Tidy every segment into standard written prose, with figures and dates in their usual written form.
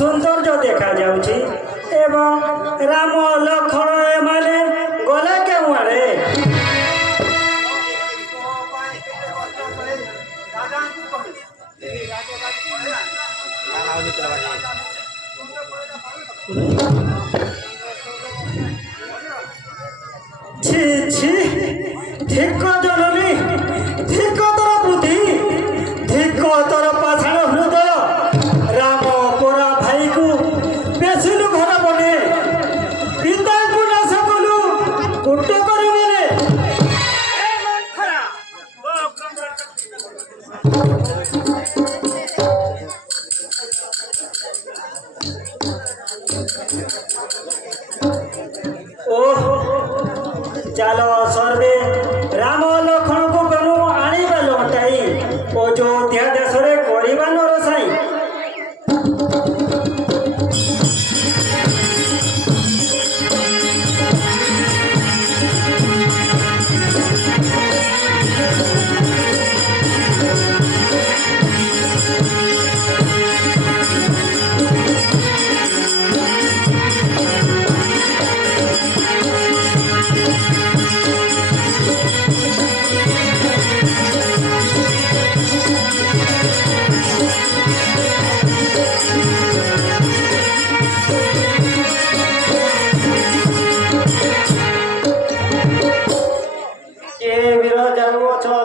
ସୌନ୍ଦର୍ଯ୍ୟ ଦେଖାଯାଉଛି ଏବଂ ରାମ ଲକ୍ଷ୍ମଣ ଏମାନେ ଗଲେ କେଉଁଆଡ଼େ? ছি ছি ଧିକ ଜନନୀ, ଧିକ ତୋର ବୁଦ୍ଧି, ଧିକ ତୋର ପାଷାଣ ହୃଦୟ। ରାମ ପରା ଭାଇକୁ ବେଶିଲୁ ଘର ବନେ, ପିତାଙ୍କୁ ନାଶ କଲୁ କୁଟ କରି ମନେ। ଓହୋ ଚାଲ ସର୍ବେ ରାମ ଲକ୍ଷ୍ମଣଙ୍କୁ ବେଣୁ ଆଣିବା ଲଟାଇ, ଅଯୋଧ୍ୟା ଦେଶରେ କରିବା ନରସାଇ।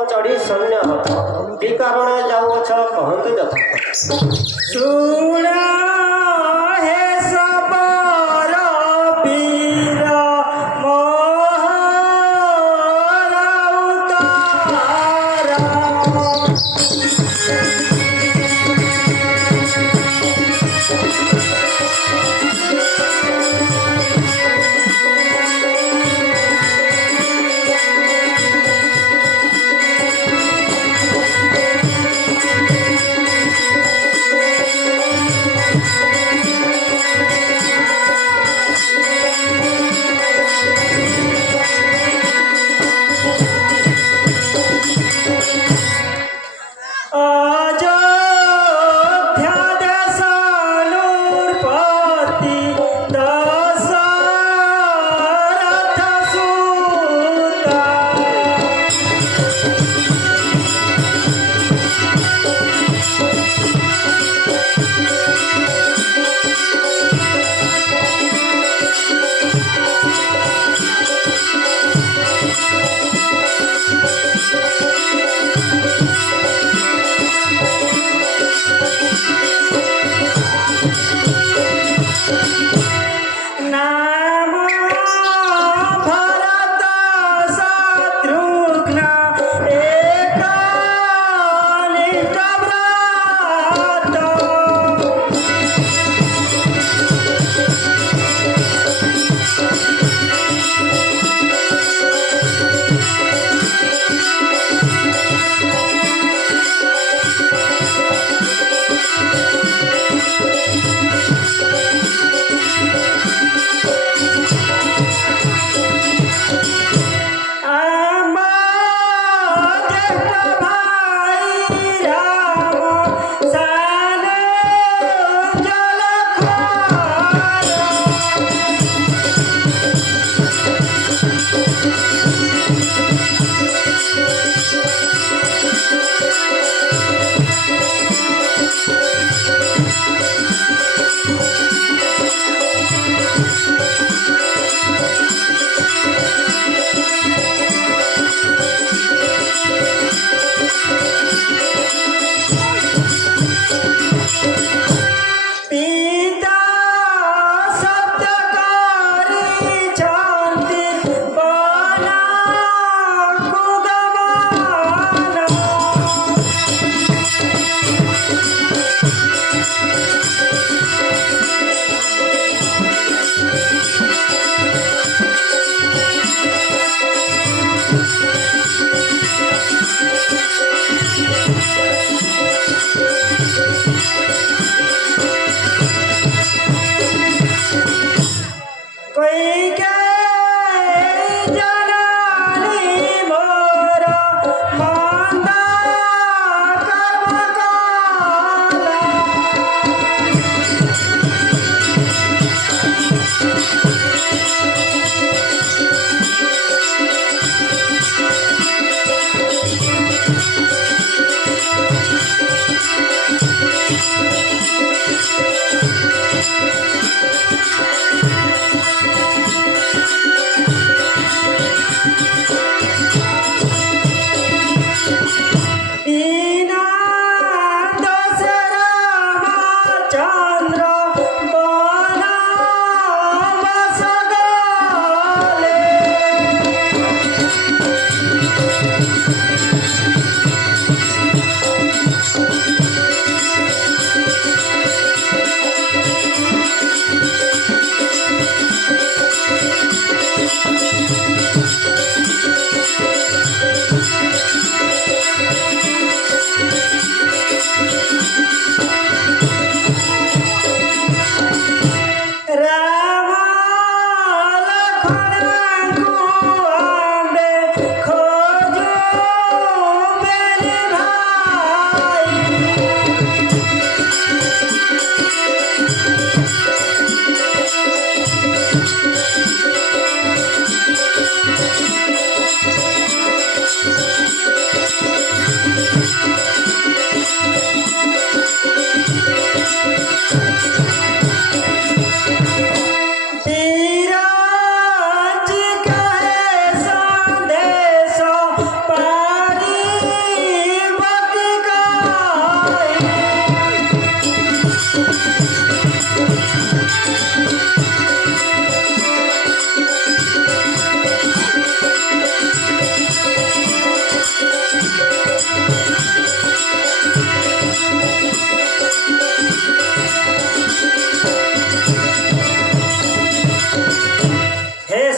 ଚଢି ସୈନ୍ୟ ହତ ବିକାରଣ ଯାଉଅଛ କହନ୍ତୁ ଯଥା। ଶୁଣ ହେ ସବର ବୀର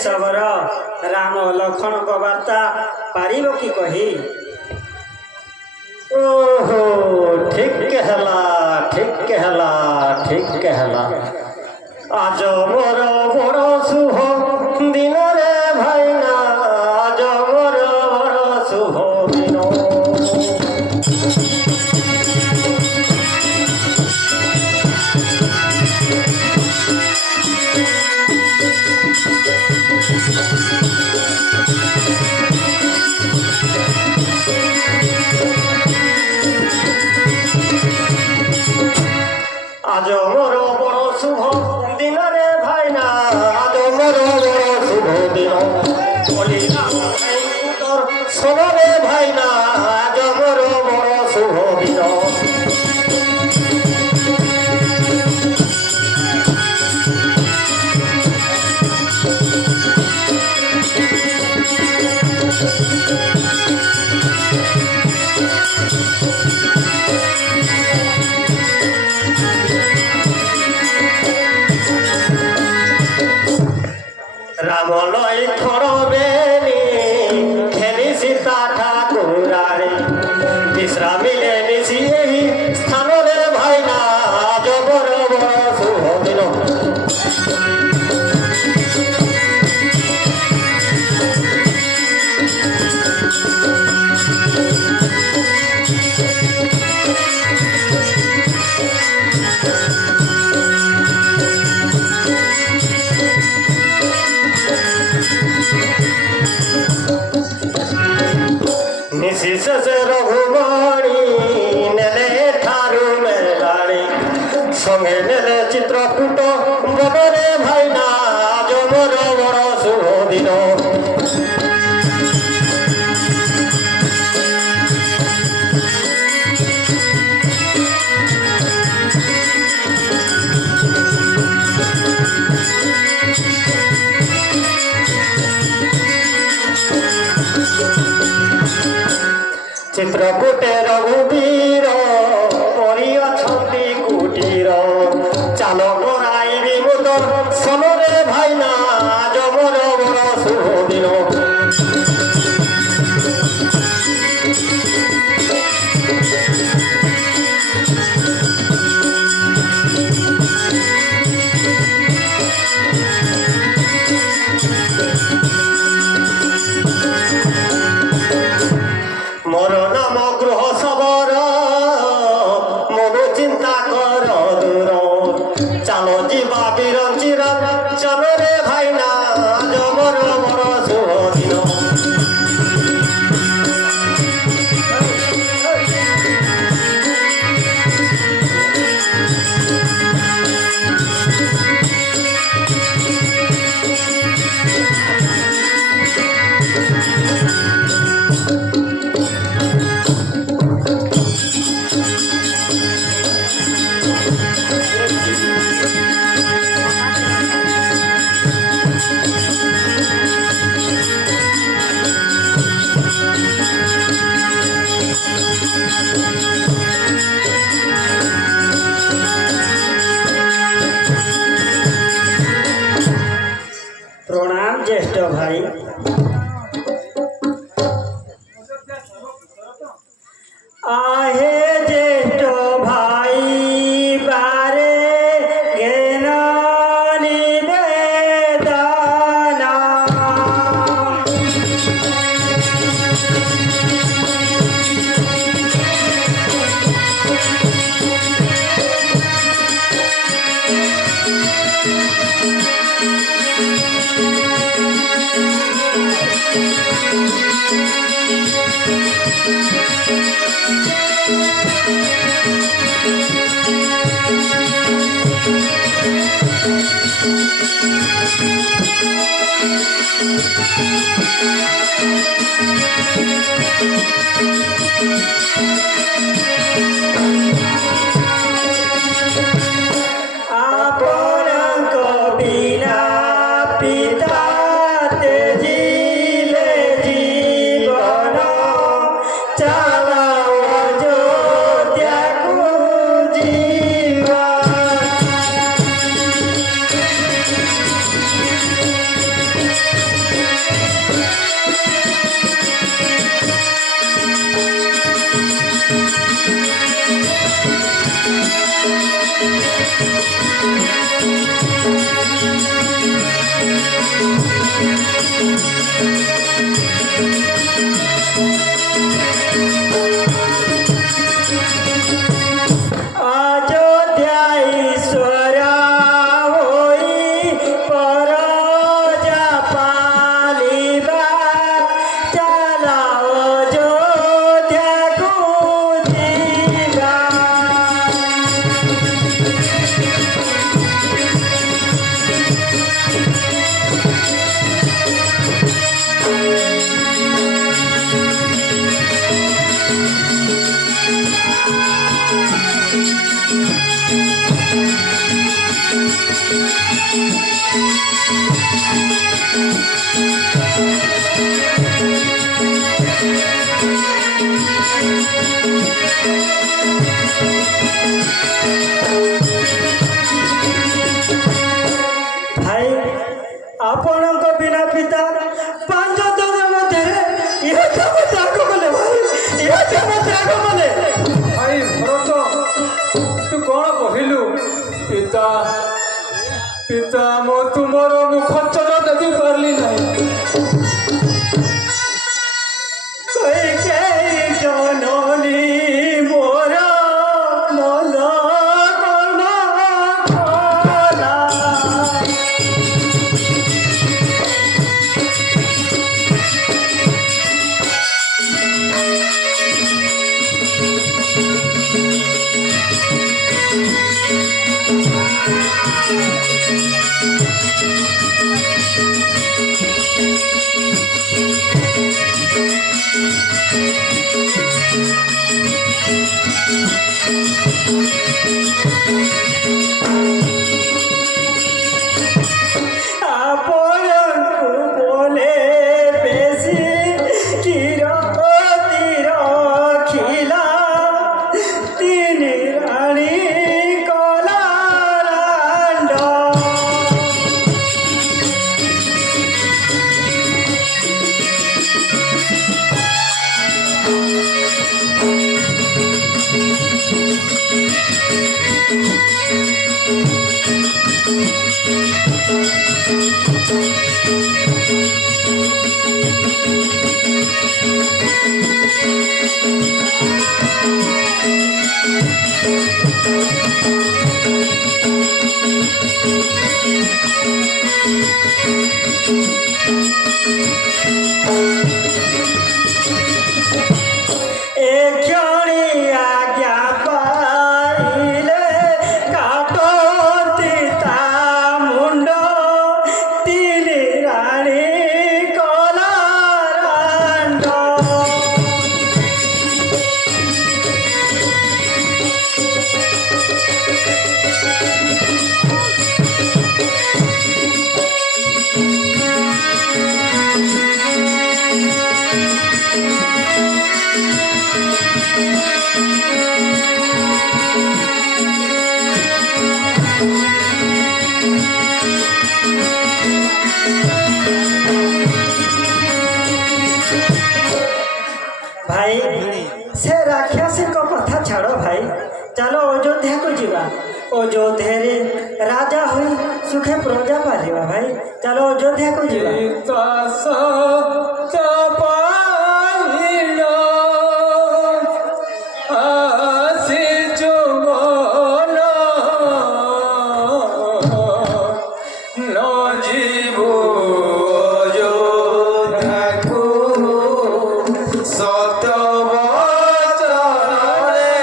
ଶବର ରାମ ଲକ୍ଷ୍ମଣଙ୍କ ବାର୍ତ୍ତା ପାରିବ କି କହି? ଓହୋ ଠିକ ହେଲା ଠିକ ହେଲା ଠିକ ହେଲା। ଆଜ ମୋର ବଡ଼ ଶୁଭ ଦିନରେ ଭାଇନା, ଆଜ ମୋର ବଡ଼ ଶୁଭ ଦିନ। আজ মোর বড় শুভ দিনরে ভাইনা, আজ মোর বড় শুভ দিন। বলি তোর সোনরে ভাইনা, আজ মোর লই থরবেনি খেলি সীতা ঠাকুরারে বিশ্রামিলে নিশি এই স্থানরে ভাইনা জবর বড় শুভ দিন নিশিষে রঘুমণি নেলে ঠারু মেলাড়ি সঙ্গে নেলে চিত্রকূট বদরে ভাইনা জবর বড় শুভ দিন চিত্রকূটে রঘুবীর পরি অছন্তি কুটির চাল করাইবি মুদর সনরে ভাইনা জবর বড় শুভ দিন মোর নাম গ্রহ সবর মনু চিন্তা কর দূর চাল ଯିବା বিরঞ্চির চলরে ভাইনা জবর বড় শুভ দিন প্রণাম জ্যেষ্ঠ ভাই आहे জ্যেষ্ঠ ভাই বারে জ্ঞান নিবেদনা ଆପଣଙ୍କ ବିନା ପିତା ତେଜିଲେ ଜୀବନ ଚାଲ ଅଯୋଧ୍ୟାକୁ ଯିବା ଆପଣଙ୍କ ବିନା ତ୍ୟାଗ କଲେ? ଭାଇ ଭରତ ତୁ କଣ କହିଲୁ? ପିତା ପିତା ମୁଁ ତୁମର ମୁଖ ଚର ଦେଖି ପାରିଲି ନାହିଁ। কইকেই জননী মোর মন কর্ম কলা। আপনকু বলে বেশি কিরতি রখিলা তিনি রানী কলারাণ্ড। এক্ষণে আজ্ঞা পাইলে কাটতি তা মুন্ড তিনি রানী কলারাণ্ড। ভাই সে রাক্ষসীଙ୍କ କଥା ଛାଡ଼ ଭାଇ, ଚାଲ ଅଯୋଧ୍ୟାକୁ ଯିବା। ଅଯୋଧ୍ୟାରେ ରାଜା ହୋଇ ସୁଖେ ପ୍ରଜା ପାରିବା। ଭାଇ ଚାଲ ଅଯୋଧ୍ୟାକୁ ଯିବା। ପିତା ସତ୍ୟ ପାଇଲ ଆସିଛୁ ମନ ନ ଯିବୁ ଅଯୋଧ୍ୟାକୁ ସତ୍ୟ ବଚନରେ।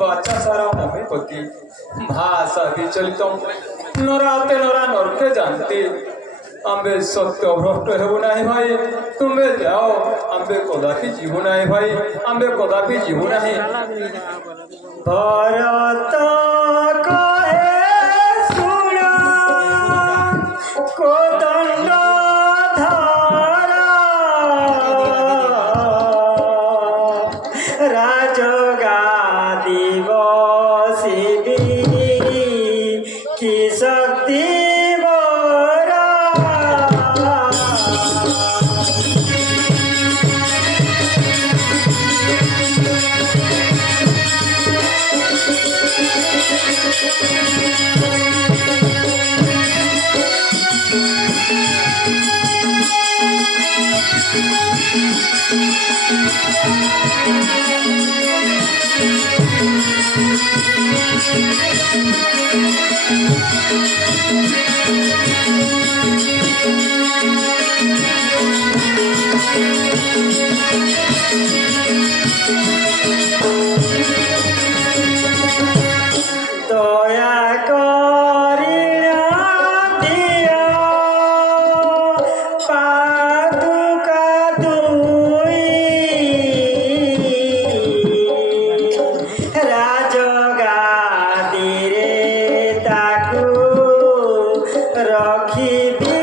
বাচা সারা মহিপতি ভাষা বিচলিত নরাতে নরা নরকে জানতে आम्बे सत्य भ्रष्ट हेबु नाही भाई तुम्बे जाओ आम्बे कदापि जीवु नाही भाई आम्बे कदापि जीवु नाही भरत कहे सुन कोदंड राजगादी बसिबी की शक्ति मोरा दया करिया दिया पादुका दुई राजगादी रे ताकू रखिबी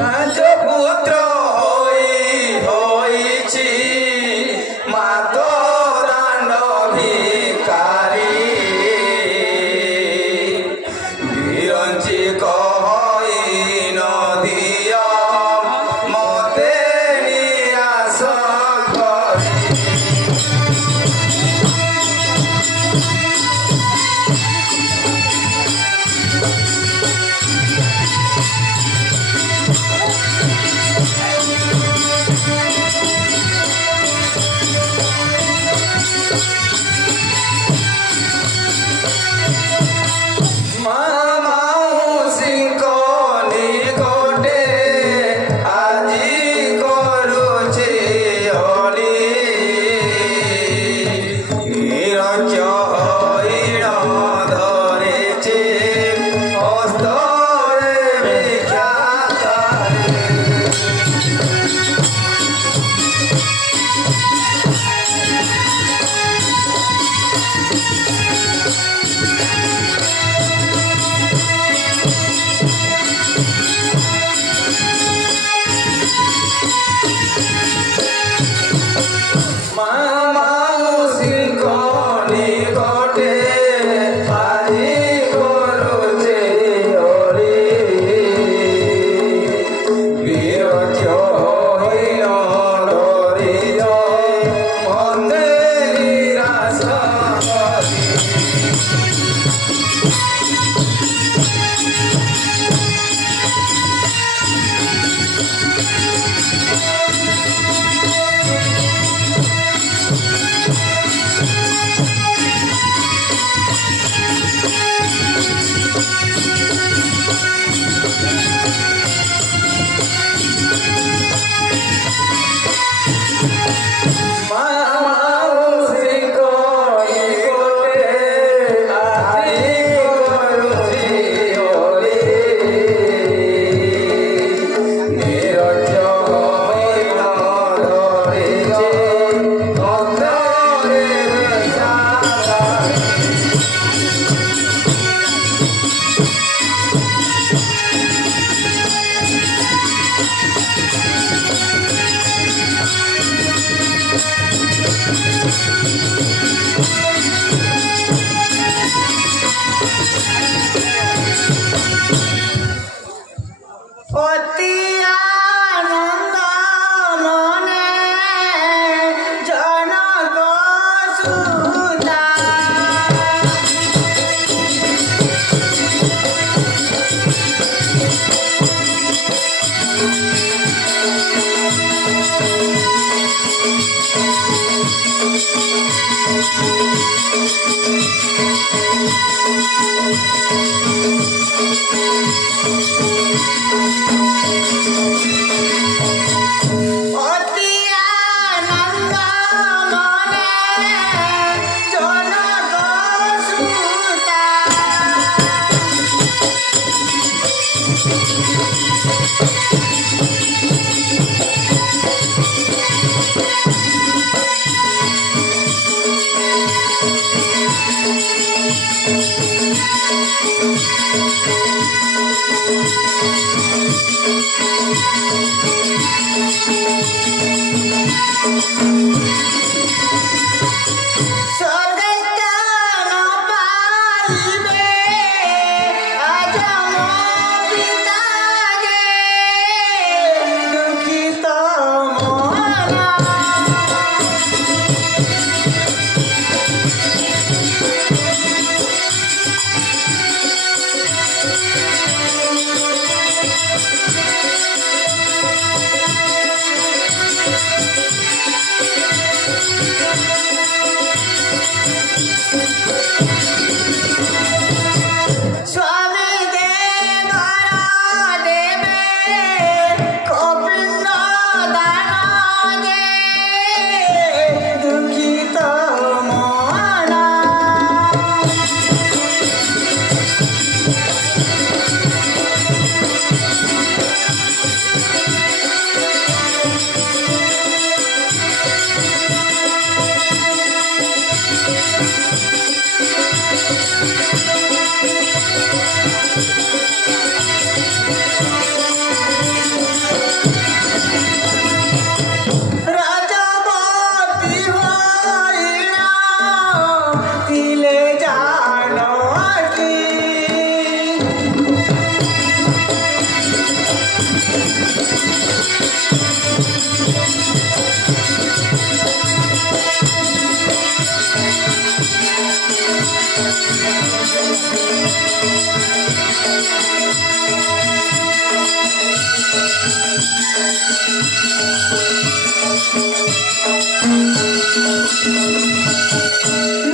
রাজপুত্র হইছি মাত দাণ্ড ভিকারী বিরঞ্চি কই নদিয় মতে নিরাশ করি মামাউসিଙ୍କ নিকটে আজি করুছি অলি নিরঞ্চ হইণ ধরেছে হস্তরে বিখ্যাতারে মামাউসিଙ୍କ নিকটে আজি করুছে অলি বিরঞ্চ হইণ ধরিয় মতে নিরাশ করি মামাউসিଙ୍କ নিকটে আজি করুছি অলি নিরঞ্চ হইণ ধরিছে হস্তরে বিখ্যাতারে অতি আনন্দ মনে জনক সুতা অতি আনন্দ মনে জনক সুতা স্বর্গস্থান পাইবে আজ মোর পিতাকে দুঃখিত মন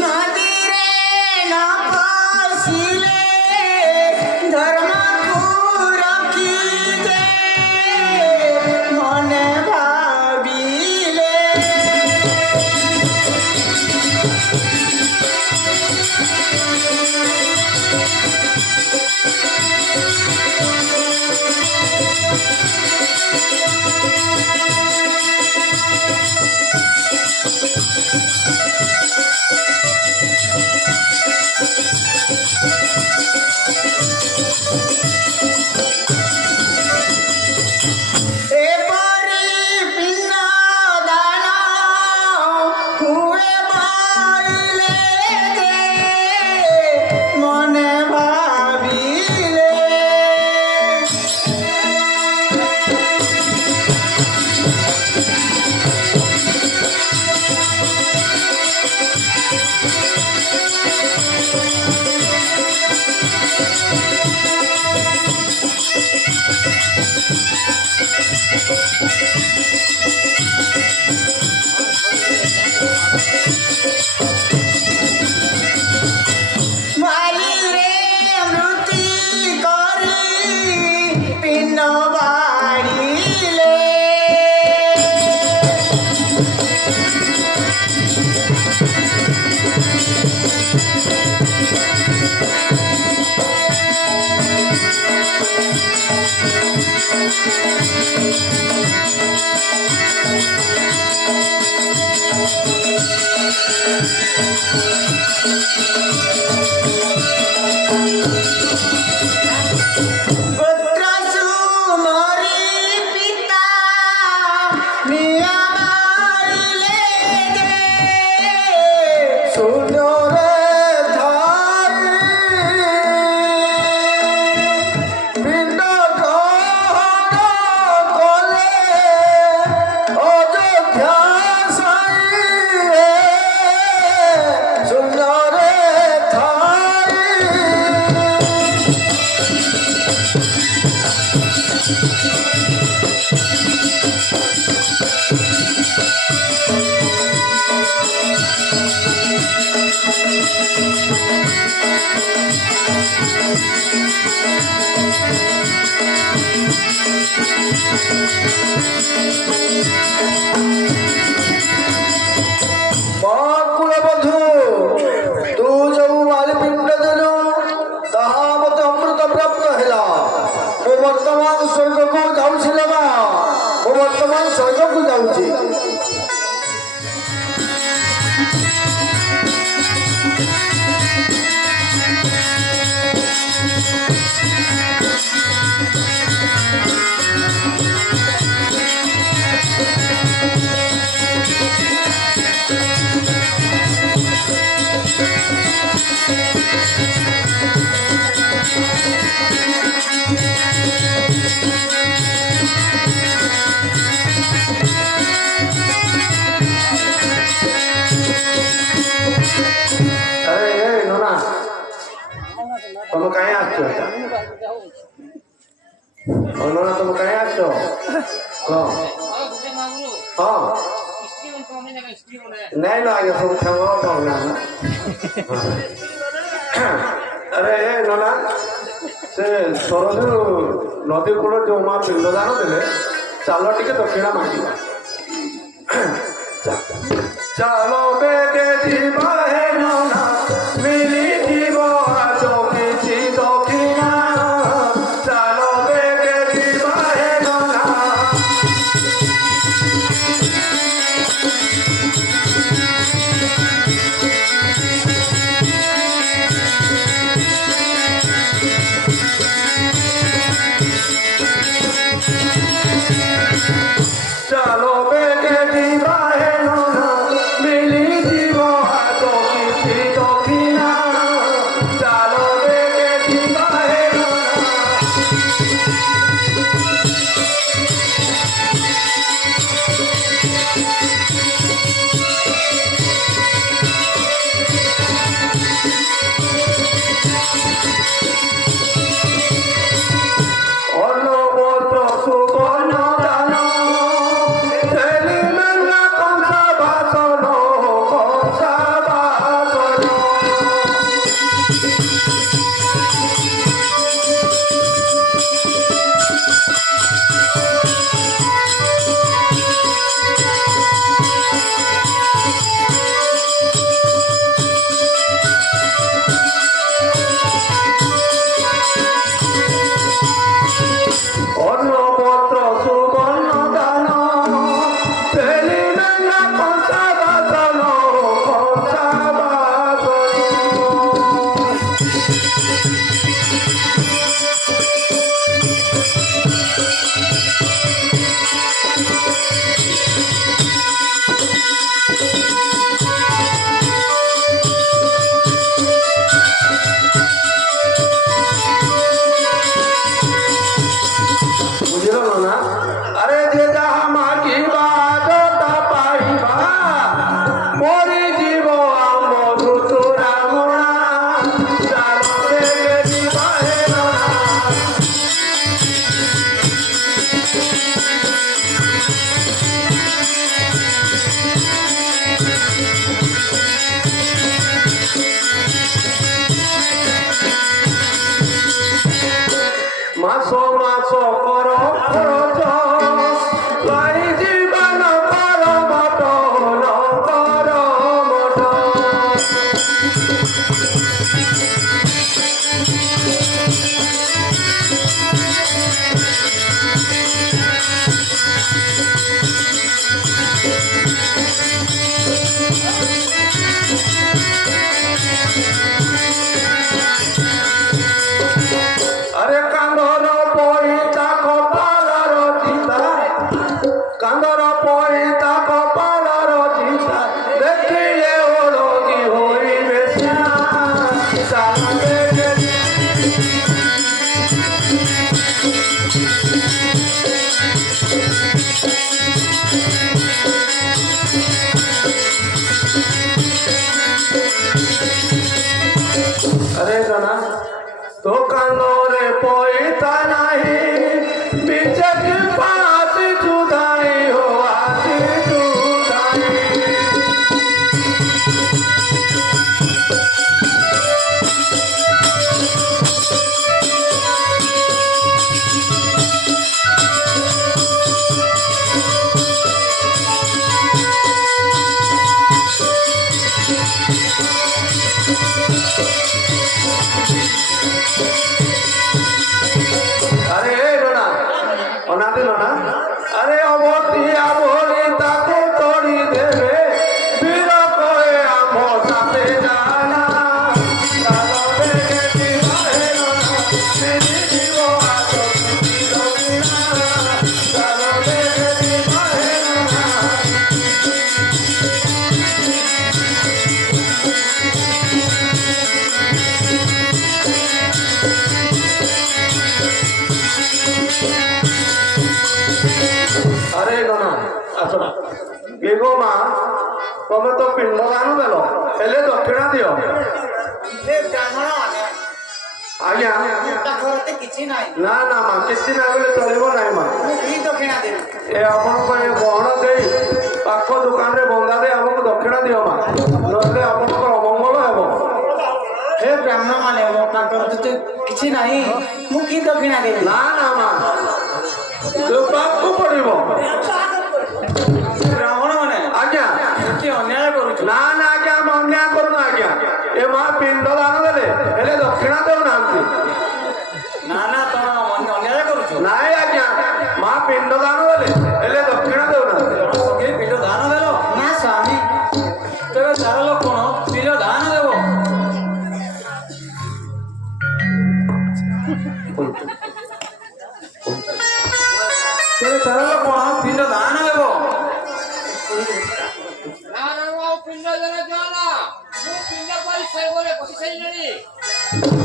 নদীরে না পশিলে ধর্মকু রখি দে মনে ভাবিলে এপরি পিণ্ড দান হুয়ে পাইলে যে মনে ভাবিলে মালিরে মৃত্যু করি পিণ্ড বাড়িলে পুত্র সুমরি পিতা নিয়ামারিলে যে সুন্দরে ধারি পিণ্ড গ্রহণ কলে অযোধ্যা সাইরে সুন্দরে ধারি କୁଳବନ୍ଧୁ ତୁ ଯୋଉ ବାଲିପିଣ୍ଡ ଦେଲୁ ତାହା ମତେ ଅମୃତ ପ୍ରାପ୍ତ ହେଲା। ମୁଁ ବର୍ତ୍ତମାନ ସ୍ୱର୍ଗକୁ ଯାଉଛି ଲୋମା, ମୁଁ ବର୍ତ୍ତମାନ ସ୍ୱର୍ଗକୁ ଯାଉଛି। ତମେ କାହିଁ ଆସିଛ? ନନା ତମେ କାହିଁ ଆସିଛ? ହଁ ହଁ ନାଇଁ ନା ଆଜ୍ଞା ସବୁ ଠାଙ୍ଗ ପାଉନା। ଆରେ ନନା ସେ ସରଜୁ ନଦୀ କୂଳ ଯୋଉ ମା ପିଣ୍ଡଦାନ ଦେଲେ ଚାଲ ଟିକେ ଦକ୍ଷିଣା ମାଗିବା। ଚାଲ ବେগে ଯିବା ହେ ନନା ମିଳିଯିବ ଆଜ କିଛି ଦକ୍ଷିଣା। ଚାଲ ବେগে ଯିବା ହେ ନନା। ଚାଲ ବେগে ଯିବା ହେ ନନା ମିଳିଯିବ ଆଜ মাস মাস কর খরচ পাই জীবন কর মটন কর মটন। আরে কান্দর পইতা কপালর চিতা, কান্দর পইতা কপালর চিতা, দেখিলে ওরগি হইবে চালাবে। अरे जना तो कानोरे पोईता नाही बिचक पास जुदाई हो आती जुदाई। অনাদি না আরে অবতিয়া বলি তাকে তড়ি দেবে বীর কয়ে আম সাথে জানা কালবে গেছি বাহে না তিনি জীব আজ রবিনা কালবে গেছি বাহে না। अरे गणा आसो एगो माँ तमे तो पिंड दान देल हेले दक्षिणा दियो। हे ब्राह्मण माने आज्ञा पाखरते किछि नाही ना ना माँ किसी ना बोले चलिबो नाही माँ। की दक्षिणा देबी ए आपण को ए गहण देई पाख दुकान रे बंदा दे हमको दक्षिणा दियो माँ नले आपण को अमंगल हेबो। हे ब्राह्मण माने मो पाखरते किछि नाही मु की दक्षिणा देबी ना ना माँ तो पाप को पड़िबो। ब्राह्मण माने आज्ञा कि अन्याय करू ना ना आज्ञा हम अन्याय करूना आज्ञा ए माँ पिंड दान देले हेले दक्षिणा देउ नांती। ना ना तो अन्याय करू ନାଇଁ ଆଜ୍ଞା ମା ପିଣ୍ଡ ଦାନ ଦେଲେ ହେଲେ ଦକ୍ଷିଣା ଦେଉନାହାନ୍ତି। ସଖୀ ପିଣ୍ଡ ଦାନ ଦେଲ ନା ସ୍ୱାମୀ ତେବେ ତାର ଲକ୍ଷଣ ପିଣ୍ଡ ଦାନ ଦେବ। ତେବେ ତାର ଲକ୍ଷଣ ପିଣ୍ଡ ଦାନ ଦେବ।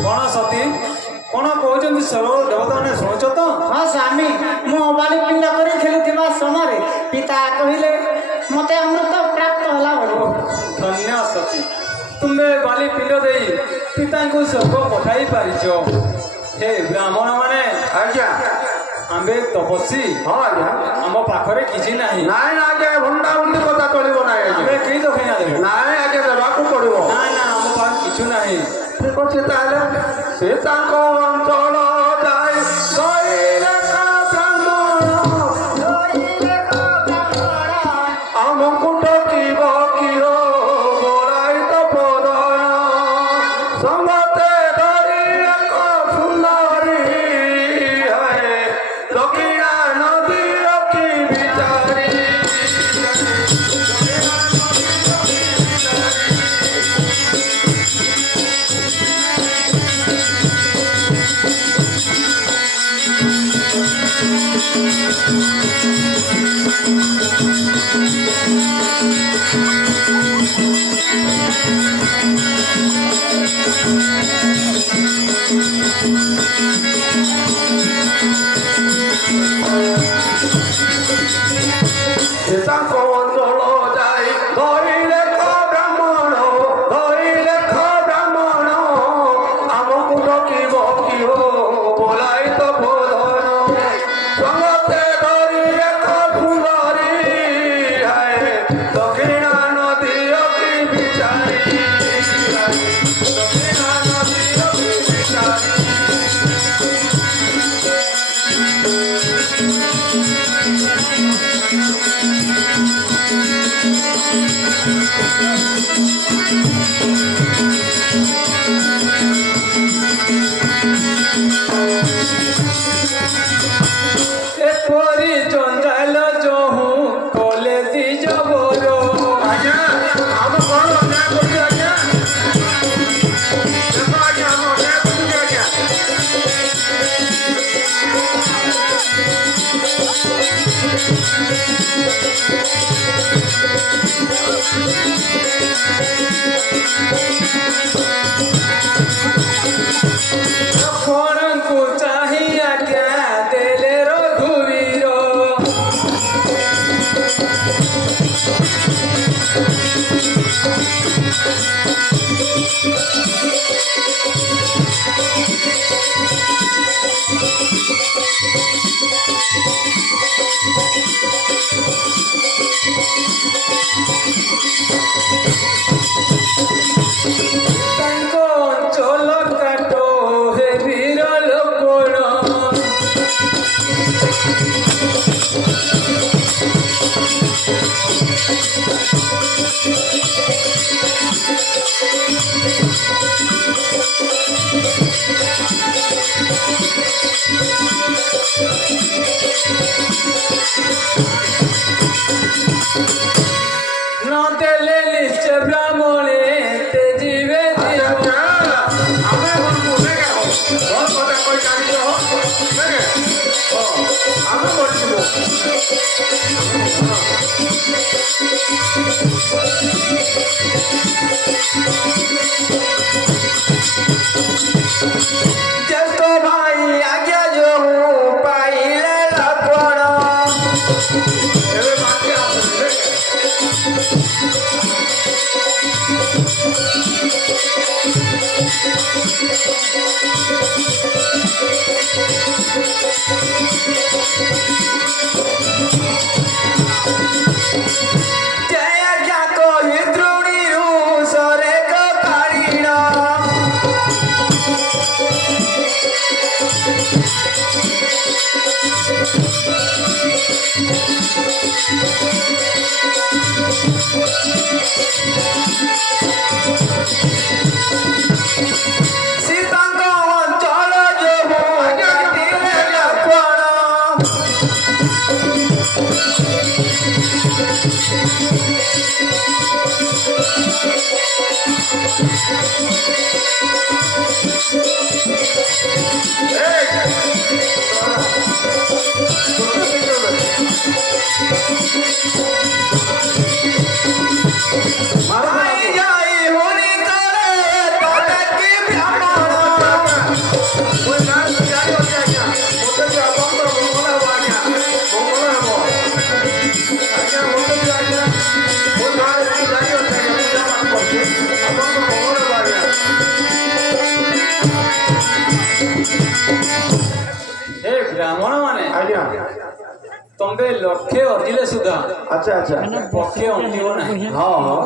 କଣ ସତୀ କଣ କହୁଛନ୍ତି ସର୍ବ ଦେବତାମାନେ ଶୁଣୁଛ ତ? ହଁ ସ୍ୱାମୀ ମୁଁ ଅବାଲି ପିଣ୍ଡ କରି ଖେଳୁଥିବା ସମୟରେ ପିତା କହିଲେ ମତେ ଅମୃତ ପ୍ରାପ୍ତ ହେଲା ବୋଲି। ଧନ୍ୟ ସତୀ ତୁମେ ବାଲି ପିଣ୍ଡ ଦେଇ ପିତାଙ୍କୁ ସ୍ୱର୍ଗ ପଠାଇ ପାରିଛ। ହେ ବ୍ରାହ୍ମଣ ମାନେ ଆଜ୍ଞା ଆମ୍ଭେ ତପସ୍ୱୀ। ହଁ ଆଜ୍ଞା ଆମ ପାଖରେ କିଛି ନାହିଁ। ନାଇଁ ନା ଆଜ୍ଞା ଭଣ୍ଡା ଭଣ୍ଡି କଥା ଚଳିବ ନାହିଁ। ଆମେ କେହି ଦକ୍ଷିଣା ଦେବେ ନାଇଁ ଆଜ୍ଞା ଦେବାକୁ ପଡିବ। ନା ନା ଆମ ପାଖରେ କିଛି ନାହିଁ। ଠିକ ଅଛି ତାହେଲେ ସେ ତାଙ୍କ ଅଞ୍ଚଳ ଯାଇ କହିଲେ ଆମକୁ ଡକିବ କିଅ ଗୋଳାଇ ତ ପଦନ ସମସ୍ତେ ଧରି ଏକ ସୁନ୍ଦରୀ ହେ ଦକ୍ଷିଣା ନଦୀ ରଖି ବିଚାରି। ତାଙ୍କ ଅଞ୍ଚଳ ଯାଇ ଧରିଲେ ବ୍ରାହ୍ମଣ ଧରିଲେ ବ୍ରାହ୍ମଣ ଆମକୁ ଡକିବ କିହ ବୋଲାଇ ତ ବୋଧନ ସମସ୍ତେ ଧରି ଏକ ସୁନ୍ଦରୀ ହାଏ ଦକ୍ଷିଣା ନଦୀ ଅତି ବିଚାରି ଦକ୍ଷିଣା ନଦୀ ଅତି ବିଚାରି। এপরি জঞ্জাল যহু কলে দি জবর ଆଜ୍ଞା ଆମ କଣ ଅନ୍ୟାୟ କରୁଛୁ ଆଜ୍ଞା ଦେଖ ଆଜ୍ଞା ଆମେ ଅନ୍ୟାୟ କରୁଛୁ ଆଜ୍ଞା ଆପଣଙ୍କୁ ଚାହିଁ ଆଜ୍ଞା ଦେଲେ ରଘୁବୀର ତାଙ୍କ ଅଞ୍ଚଳ କାଟ ହେ ବୀର ଲୋକଣ ନ ଦେଲେ ନିଶ୍ଚୟ ବ୍ରାହ୍ମଣେ ତେଜିବେ ଆଜ୍ଞା ଆମେ ମରିବୁ ଦେଖେ ଭଲ କଥା କହି ଜାଣିଛ ଦେଖେ ଆମେ ମରିଯିବୁ ଜ୍ୟେଷ୍ଠ ଭାଇ ଆଜ୍ଞା ଯୋଉ ପାଇଲେ ଲକ୍ଷ୍ମଣ ଏବେ ମାଟି ଆସୁଛି ଦେଖେ ଜୟ ଆଜ୍ଞା କହି ଦ୍ରୋଣୀରୁ ସରେକ କାଢ଼ିଣ ସୀତାଙ୍କ ଅଞ୍ଚଳ ଯୋଉ କାଟିଲେ ଲକ୍ଷ୍ମଣ ଭାଇ ଯାଇ ହୁନି କରେ ତୋତେ କି ବ୍ରାହ୍ମଣ ମୁଁ ନାଁ ଜାଣି ଅଛି ଆଜ୍ଞା ମୋତେ ବି ଆପଣଙ୍କର ମଙ୍ଗଳ ହେବ ଆଜ୍ଞା ମଙ୍ଗଳ ହେବ ଆଜ୍ଞା ମୋତେ ବି ଆଜ୍ଞା ମୋ ନାଁ ଜାଣି ଅଛି ଆଜ୍ଞା ମୁଁ ଯାହା ମାନ କରୁଛି ଆପଣଙ୍କର ମଙ୍ଗଳ ହେବ ଆଜ୍ଞା ହେ ବ୍ରାହ୍ମଣ ମାନେ ଆଜ୍ଞା ତମେ ଲକ୍ଷେ ଅର୍ଜିଲେ ସୁଦ୍ଧା ଆଚ୍ଛା ଆଚ୍ଛା ପକ୍ଷେ ଅଣ୍ଟିବ ନାହିଁ ହଁ ହଁ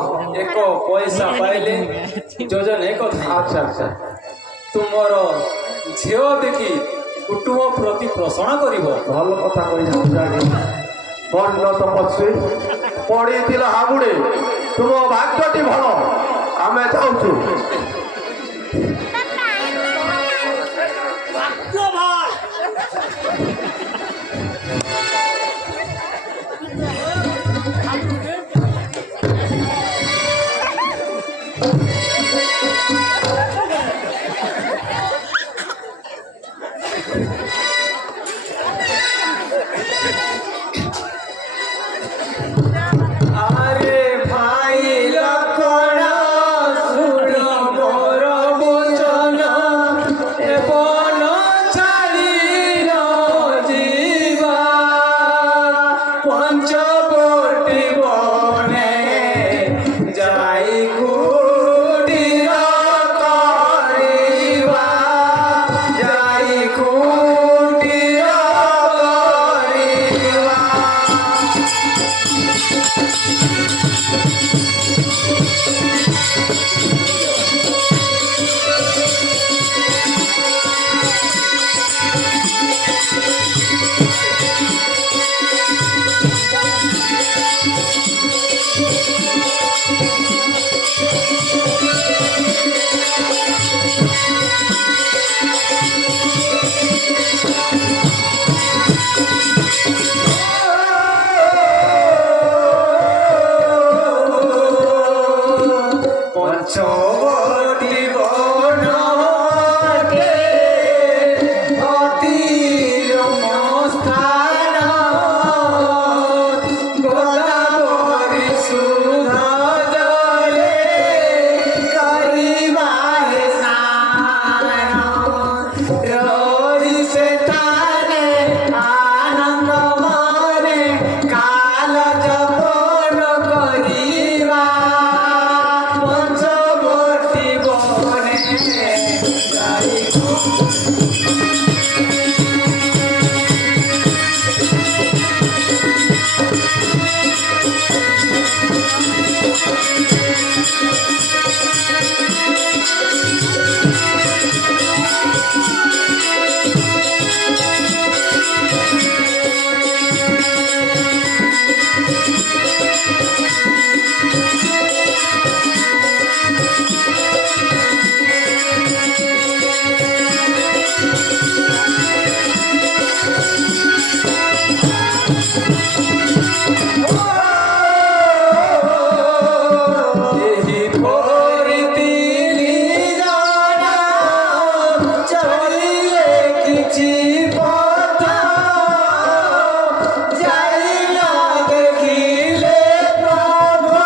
ଏକ ପଇସା ପାଇଲେ ଯୋଜନା ଏକ ଥାଏ ଆଚ୍ଛା ଆଚ୍ଛା ତୁମର ଝିଅ ଦେଖି କୁଟୁମ୍ବ ପ୍ରତି ପୋଷଣ କରିବ ଭଲ କଥା କହିଛନ୍ତି ଆଜ୍ଞା ବର୍ଣ୍ଣ ତପସ୍ୱୀ ପଡ଼ିଥିଲା ହାବୁଡ଼େ ତୁମ ଭାଗ୍ୟଟି ଭଲ ଆମେ ଯାଉଛୁ আরে ভাই লক্ষণ শুণ মোর বচন এবন ছাড়ি ন জীবা পঞ্চবটি বনে যাই কুটির করিবা যাই কুটির করিবা ସ୍ଥାନେ ଆନନ୍ଦ ମନେ କାଲ ଜପନ କରିବା ପଞ୍ଚବର୍ତ୍ତୀ ବନେ ଯାଇ ଏହି ପରିତି ନିଜର ଚଳିଲେ କିଛି ପଥ ଯାଇନା ଦେଖିଲେ ପ୍ରଭୁ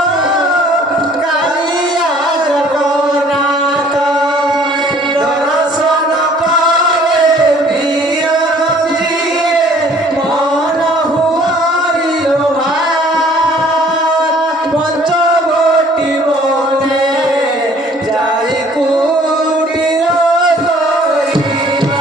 କାଳିଆ ଜଗନ୍ନାଥ ଦର୍ଶନ ପରେ ବିରଜିଏ ମନ ହୁଆରିଲୋ ପଞ୍ଚବଟୀ ବନେ ଯାଇ କୁଟୀର କରିବା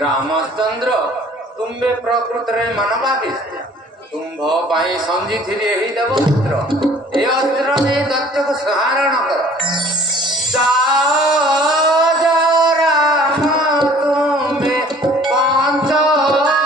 ରାମଚନ୍ଦ୍ର ତୁମ୍ଭେ ପ୍ରକୃତରେ ମାନବାଦୀ ତୁମ୍ଭ ପାଇଁ ସଞ୍ଜିଥିଲି ଏହି ଦେବପୁତ୍ର ଏ ଅସ୍ତ୍ର ନେଇ ଦୈତ୍ୟକୁ ସଂହାରଣ କର ରାମ ତୁମ୍ଭେ ପଞ୍ଚବଟୀ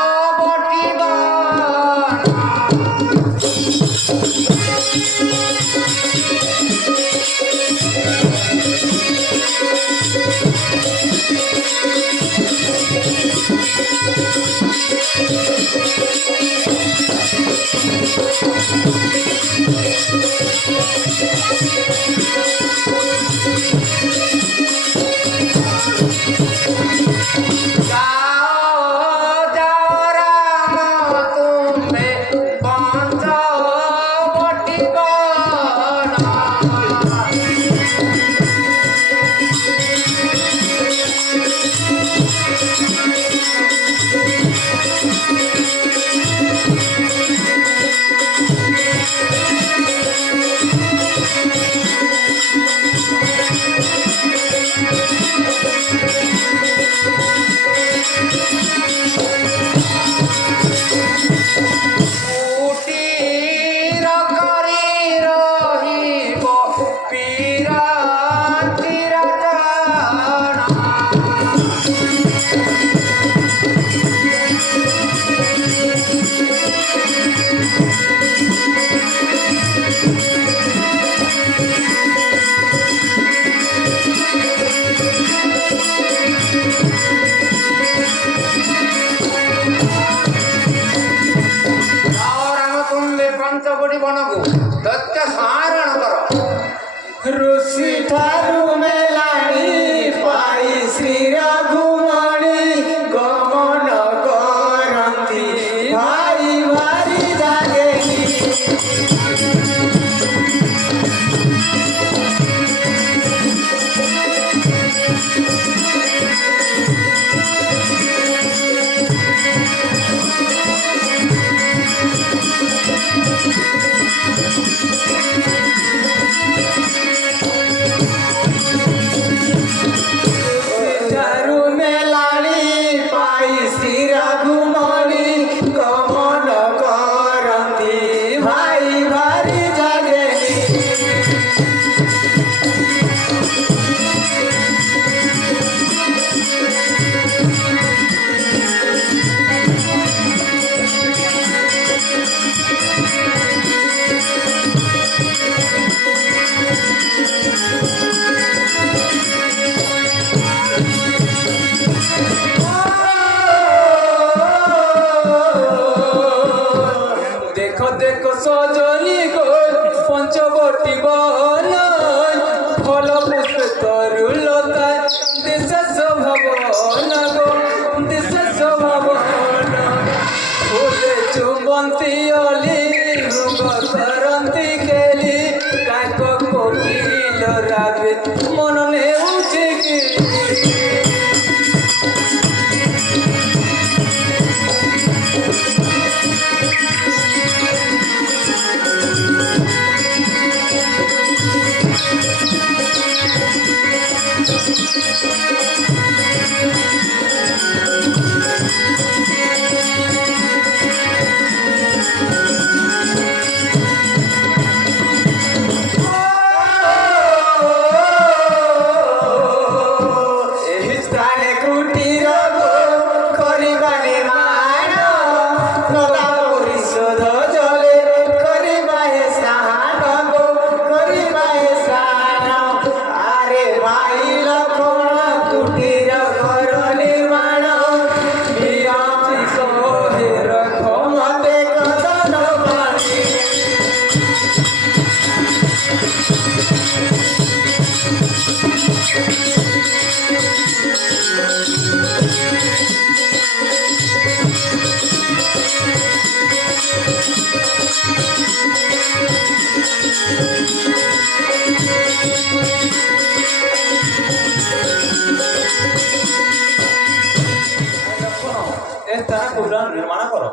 ମନ୍ଦିର ନିର୍ମାଣ କର।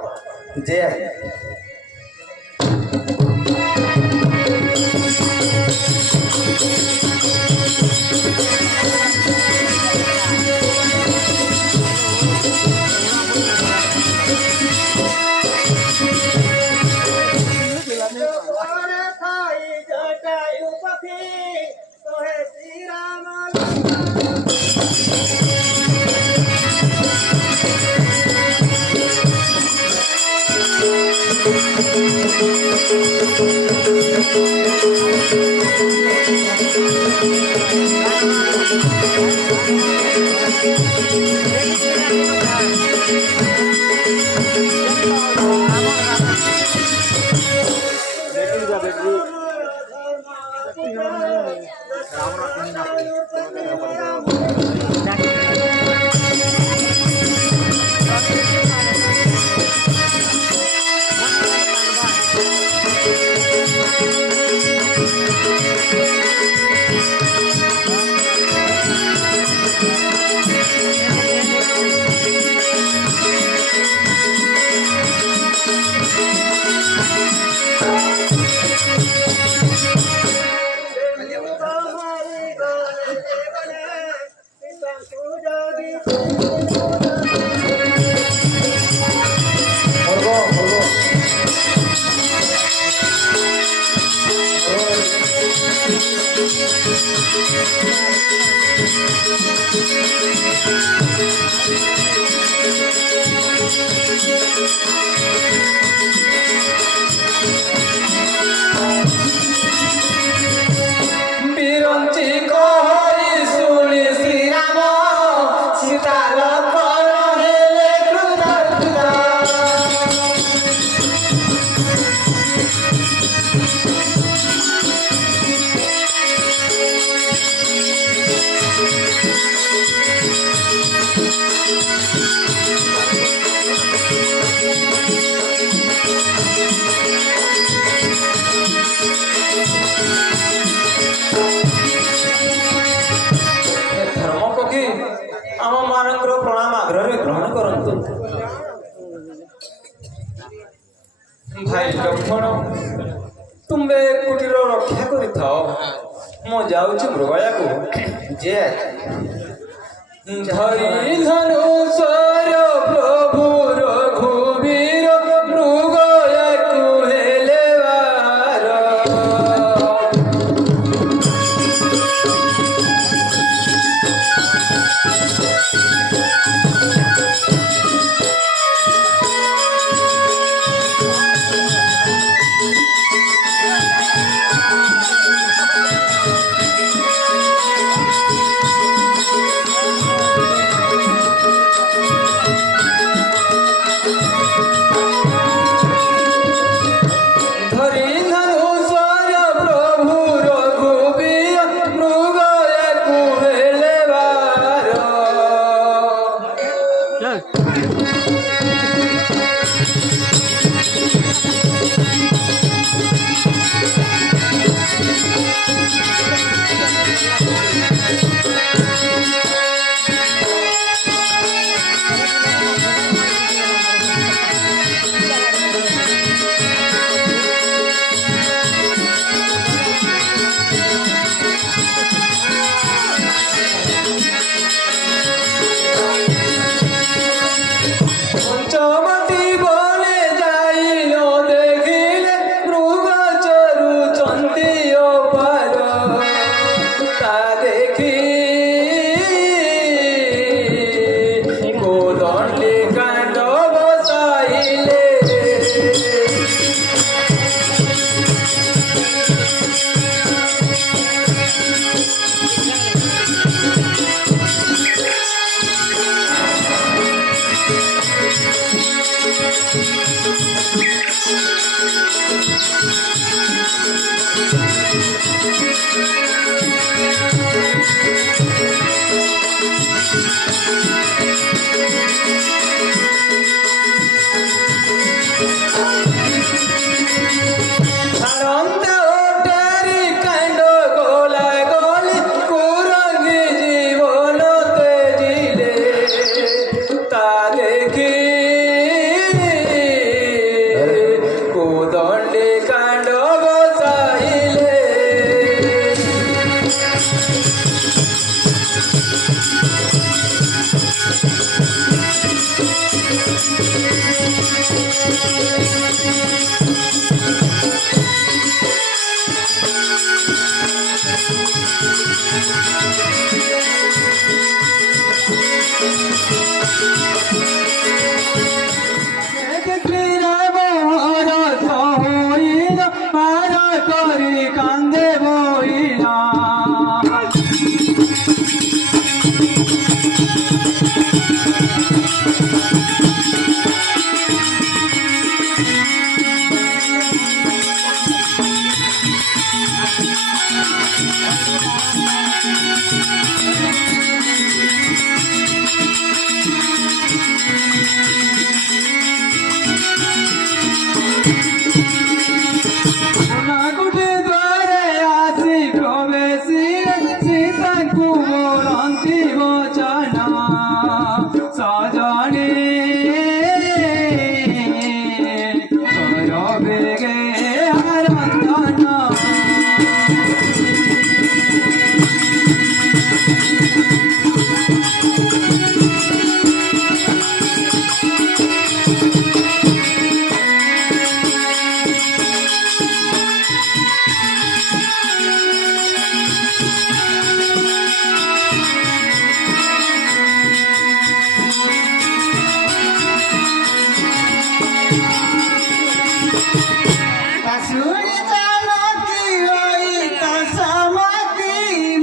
ଜୟ ଭାଇ ଲକ୍ଷ୍ମଣ ତୁମେ କୁଟୀର ରକ୍ଷା କରିଥାଅ, ମୁଁ ଯାଉଛି ମୃଗୟାକୁ। ଜୟ ଧରି ଧନୁଷର ପ୍ରଭୁ ରଘୁବୀର ମୃଗୟାକୁ ହେଲେ ବାର।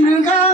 मृगम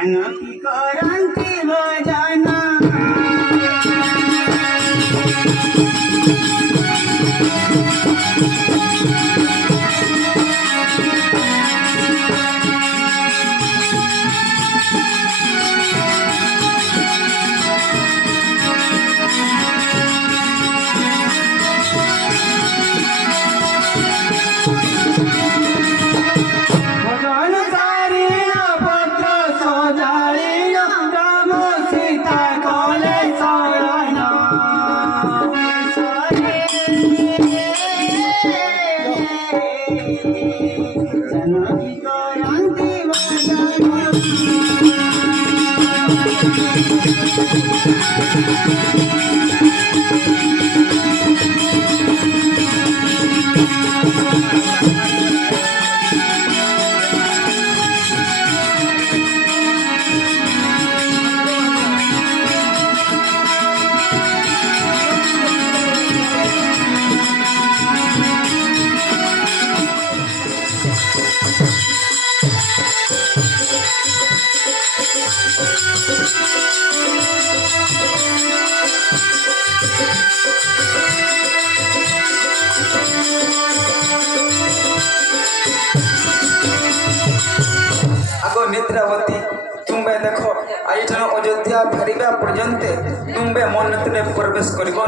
জানকী করন্তি ভজন ভজন সারিণ পত্র সজারিণ রাম সীতা কলে শরণ জানকী করন্তি ভজন আগো নেত্রাবতী তুমি দেখো আইঠান অযোধ্যা ফেরিবা পর্যন্ত তুমি মন্দিরে প্রবেশ করিব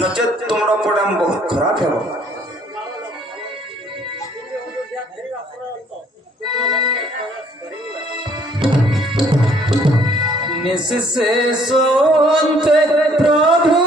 নচেত তোমার পরিণাম বহুত খারাপ হব নিঃশেষে প্রভু